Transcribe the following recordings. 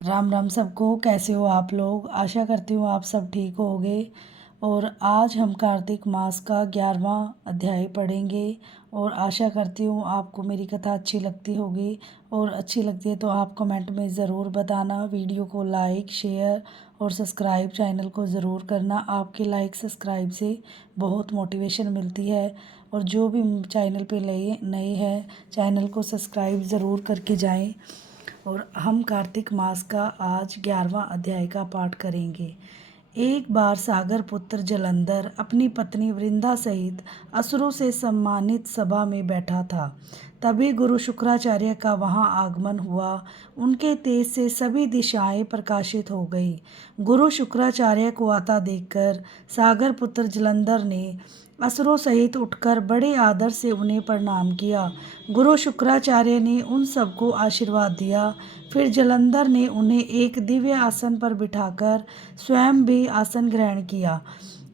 राम राम सबको। कैसे हो आप लोग? आशा करती हूँ आप सब ठीक होंगे। और आज हम कार्तिक मास का 11वां अध्याय पढ़ेंगे। और आशा करती हूँ आपको मेरी कथा अच्छी लगती होगी। और अच्छी लगती है तो आप कमेंट में ज़रूर बताना। वीडियो को लाइक शेयर और सब्सक्राइब चैनल को ज़रूर करना। आपके लाइक सब्सक्राइब से बहुत मोटिवेशन मिलती है। और जो भी चैनल पे नए नए हैं चैनल को सब्सक्राइब ज़रूर करके जाएं। और हम कार्तिक मास का आज 11वां अध्याय का पाठ करेंगे। एक बार सागर पुत्र जलंधर अपनी पत्नी वृंदा सहित असुरों से सम्मानित सभा में बैठा था। तभी गुरु शुक्राचार्य का वहां आगमन हुआ। उनके तेज से सभी दिशाएं प्रकाशित हो गई। गुरु शुक्राचार्य को आता देखकर सागर पुत्र जलंधर ने असुरों सहित उठकर बड़े आदर से उन्हें प्रणाम किया। गुरु शुक्राचार्य ने उन सबको आशीर्वाद दिया। फिर जलंधर ने उन्हें एक दिव्य आसन पर बिठाकर स्वयं भी आसन ग्रहण किया।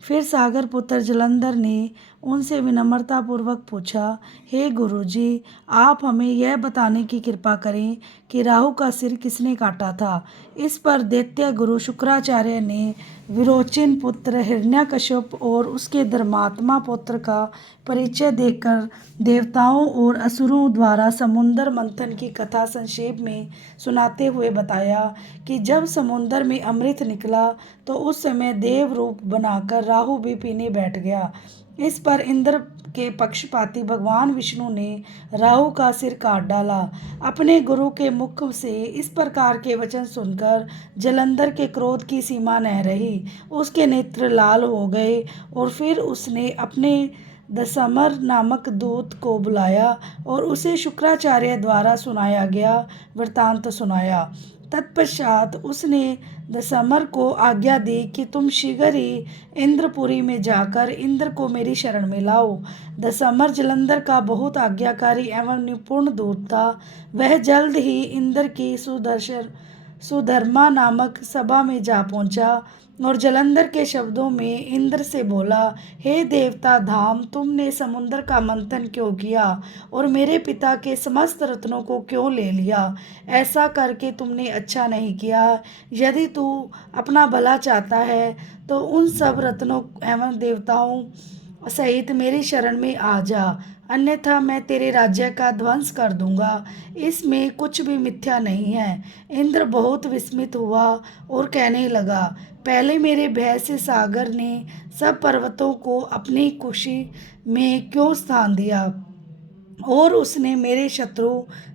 फिर सागर पुत्र जलंधर ने उनसे विनम्रतापूर्वक पूछा, हे गुरुजी, आप हमें यह बताने की कृपा करें कि राहु का सिर किसने काटा था। इस पर दैत्य गुरु शुक्राचार्य ने विरोचन पुत्र हिरण्यकश्यप और उसके धर्मात्मा पुत्र का परिचय देकर देवताओं और असुरों द्वारा समुद्र मंथन की कथा संक्षेप में सुनाते हुए बताया कि जब समुद्र में अमृत निकला तो उस समय देव रूप बनाकर राहु भी पीने बैठ गया। इस पर इंद्र के पक्षपाती भगवान विष्णु ने राहु का सिर काट डाला। अपने गुरु के मुख से इस प्रकार के वचन सुनकर जलंधर के क्रोध की सीमा न रही। उसके नेत्र लाल हो गए और फिर उसने अपने दशमर नामक दूत को बुलाया और उसे शुक्राचार्य द्वारा सुनाया गया वृतांत सुनाया। तत्पश्चात उसने दशमर को आज्ञा दी कि तुम शीघ्र ही इंद्रपुरी में जाकर इंद्र को मेरी शरण में लाओ। दशमर जलंधर का बहुत आज्ञाकारी एवं निपुण दूत था। वह जल्द ही इंद्र की सुधर्मा नामक सभा में जा पहुंचा और जलंधर के शब्दों में इंद्र से बोला, हे देवता धाम, तुमने समुद्र का मंथन क्यों किया और मेरे पिता के समस्त रत्नों को क्यों ले लिया? ऐसा करके तुमने अच्छा नहीं किया। यदि तू अपना भला चाहता है तो उन सब रत्नों एवं देवताओं सहित मेरी शरण में आ जा, अन्यथा मैं तेरे राज्य का ध्वंस कर दूंगा। इसमें कुछ भी मिथ्या नहीं है। इंद्र बहुत विस्मित हुआ और कहने लगा, पहले मेरे भय से सागर ने सब पर्वतों को अपनी खुशी में क्यों स्थान दिया और उसने मेरे शत्रु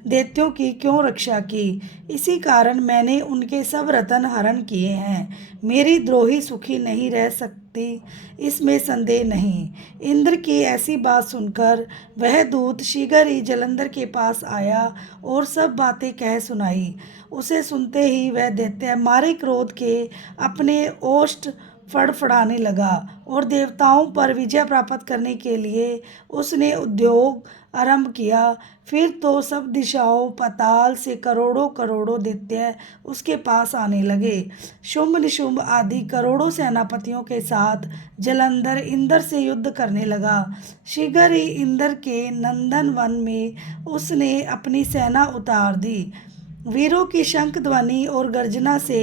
दैत्यों की क्यों रक्षा की? इसी कारण मैंने उनके सब रतन हरण किए हैं। मेरी द्रोही सुखी नहीं रह सकती, इसमें संदेह नहीं। इंद्र की ऐसी बात सुनकर वह दूत शीघ्र ही जलंधर के पास आया और सब बातें कह सुनाई। उसे सुनते ही वह दैत्य मारे क्रोध के अपने ओष्ठ फड़फड़ाने लगा और देवताओं पर विजय प्राप्त करने के लिए उसने उद्योग आरंभ किया। फिर तो सब दिशाओं पाताल से करोड़ों करोड़ों दैत्य उसके पास आने लगे। शुंभ निशुंभ आदि करोड़ों सेनापतियों के साथ जलंधर इंद्र से युद्ध करने लगा। शीघ्र ही इंद्र के नंदन वन में उसने अपनी सेना उतार दी। वीरों की शंख ध्वनि और गर्जना से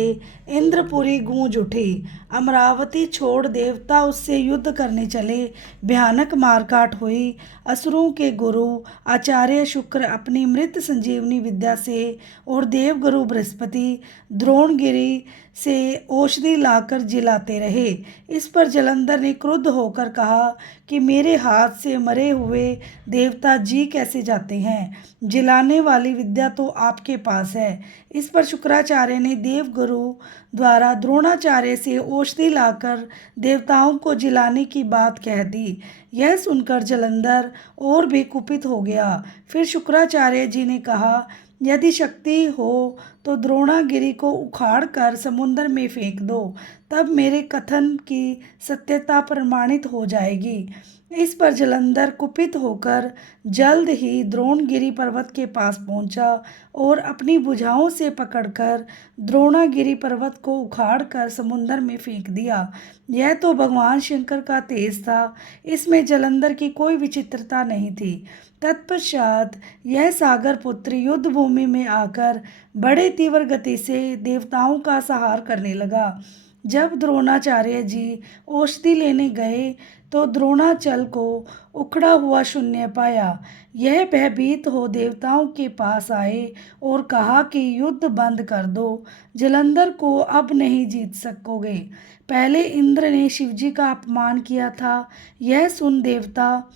इंद्रपुरी गूंज उठी। अमरावती छोड़ देवता उससे युद्ध करने चले। भयानक मारकाट हुई। असुरों के गुरु आचार्य शुक्र अपनी मृत संजीवनी विद्या से और देवगुरु बृहस्पति द्रोणगिरी से औषधि लाकर जिलाते रहे। इस पर जलंधर ने क्रुद्ध होकर कहा कि मेरे हाथ से मरे हुए देवता जी कैसे जाते हैं? जिलाने वाली विद्या तो आपके पास है। इस पर शुक्राचार्य ने देवगुरु द्वारा द्रोणाचार्य से औषधि लाकर देवताओं को जिलाने की बात कह दी। यह सुनकर जलंधर और भी कुपित हो गया। फिर शुक्राचार्य जी ने कहा, यदि शक्ति हो तो द्रोणागिरी को उखाड़ कर समुद्र में फेंक दो, तब मेरे कथन की सत्यता प्रमाणित हो जाएगी। इस पर जलंधर कुपित होकर जल्द ही द्रोणगिरी पर्वत के पास पहुंचा और अपनी भुजाओं से पकड़कर द्रोणागिरी पर्वत को उखाड़कर समुद्र में फेंक दिया। यह तो भगवान शंकर का तेज था। इसमें जलंधर की कोई विचित्रता नहीं थी। तत्पश्चात यह सागर पुत्र युद्ध भूमि में आकर बड़े तीव्र गति से देवताओं का संहार करने लगा। जब द्रोणाचार्य जी औषधि लेने गए तो द्रोणाचल को उखड़ा हुआ शून्य पाया। यह भयभीत हो देवताओं के पास आए और कहा कि युद्ध बंद कर दो, जलंधर को अब नहीं जीत सकोगे। पहले इंद्र ने शिवजी का अपमान किया था। यह सुन देवता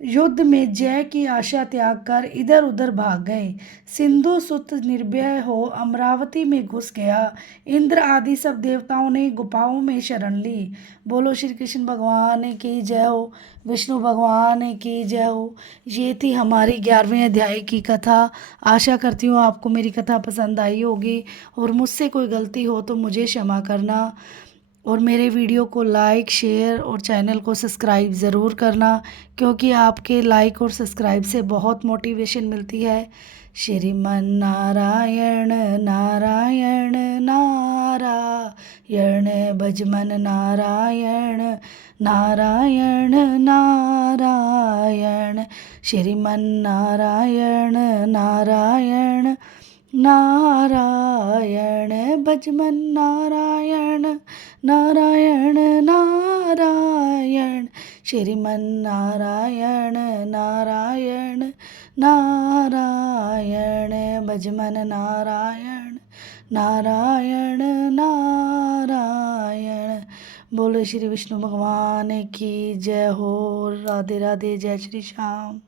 युद्ध में जय की आशा त्याग कर इधर उधर भाग गए। सिंधु सुत निर्भय हो अमरावती में घुस गया। इंद्र आदि सब देवताओं ने गुफाओं में शरण ली। बोलो श्री कृष्ण भगवान की जय हो, विष्णु भगवान की जय हो। ये थी हमारी 11वें अध्याय की कथा। आशा करती हूँ आपको मेरी कथा पसंद आई होगी, और मुझसे कोई गलती हो तो मुझे क्षमा करना, और मेरे वीडियो को लाइक, शेयर और चैनल को सब्सक्राइब ज़रूर करना, क्योंकि आपके लाइक और सब्सक्राइब से बहुत मोटिवेशन मिलती है। श्रीमन नारायण नारायण नारायण, भजमन नारायण नारायण नारायण, श्रीमन नारायण नारायण नारायण, भजमन नारायण नारायण नारायण, श्रीमन नारायण नारायण नारायण, भजमन नारायण नारायण नारायण। बोलो श्री विष्णु भगवान की जय हो। राधे राधे, जय श्री श्याम।